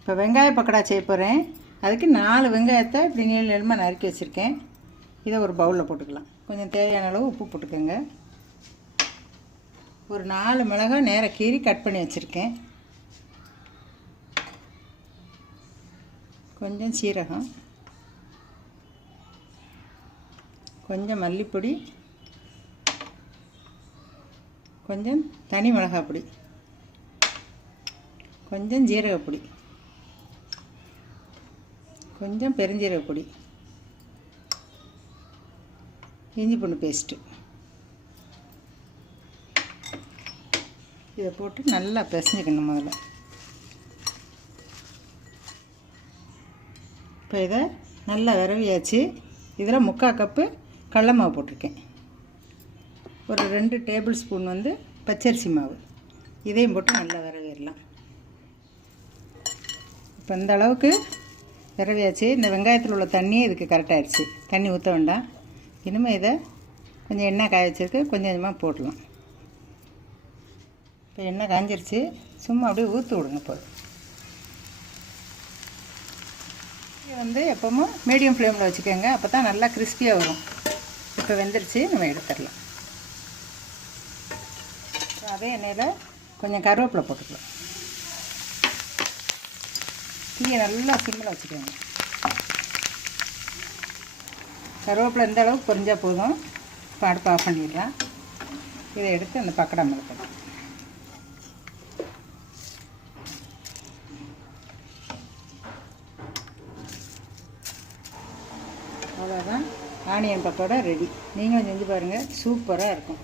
இப்போ வெங்காய பக்கோடா செய்ய போகிறேன். அதுக்கு 4 வெங்காயத்தை இப்படி நீளமாக நறுக்கி வச்சுருக்கேன். இதை ஒரு பவுலில் போட்டுக்கலாம். கொஞ்சம் தேவையான அளவு உப்பு போட்டுக்கோங்க. ஒரு 4 மிளகாய் நேராக கீறி கட் பண்ணி வச்சுருக்கேன். கொஞ்சம் சீரகம், கொஞ்சம் மல்லிப்பொடி, கொஞ்சம் தனி மிளகாய் பொடி, கொஞ்சம் ஜீரகப்பொடி, கொஞ்சம் பெருஞ்சீரகப்பொடி, இஞ்சி பூண்டு பேஸ்ட்டு. இதை போட்டு நல்லா பிசைஞ்சிக்கணும் முதல்ல. இப்போ இதை நல்லா விரவியாச்சு. இதில் 3/4 கப்பு கடலை மாவு போட்டிருக்கேன். ஒரு 2 டேபிள் ஸ்பூன் பச்சரிசி மாவு, இதையும் போட்டு நல்லா விரவிடலாம். இப்போ இந்த அளவுக்கு விரவியாச்சு. இந்த வெங்காயத்தில் உள்ள தண்ணியே இதுக்கு கரெக்டாகிடுச்சு. தண்ணி ஊற்ற வேண்டாம். இனிமேல் இதை கொஞ்சம் எண்ணெய் காய வச்சுருக்கு, கொஞ்சம் கொஞ்சமாக போடலாம். இப்போ எண்ணெய் காஞ்சிருச்சு. சும்மா அப்படியே ஊற்றி விடுங்க போதும். இது எப்போவும் மீடியம் ஃப்ளேமில் வச்சுக்கோங்க. அப்போ தான் நல்லா கிறிஸ்பியாக வரும். இப்போ வெந்துருச்சு, நம்ம எடுத்துடலாம். அதே எண்ணெயில் கொஞ்சம் கருவேப்பிலை போட்டுக்கலாம். தீயை நல்லா சிம்மில் வச்சுக்கோங்க. கருவேப்பிலை இந்த அளவுக்கு பொரிஞ்சால் போதும். இப்போ அடுப்பு ஆஃப் பண்ணிடலாம். இதை எடுத்து அந்த பக்கோடா மேலே போடலாம். அவ்வளோதான், ஆனியன் பக்கோடா ரெடி. நீங்களும் செஞ்சு பாருங்கள், சூப்பராக இருக்கும்.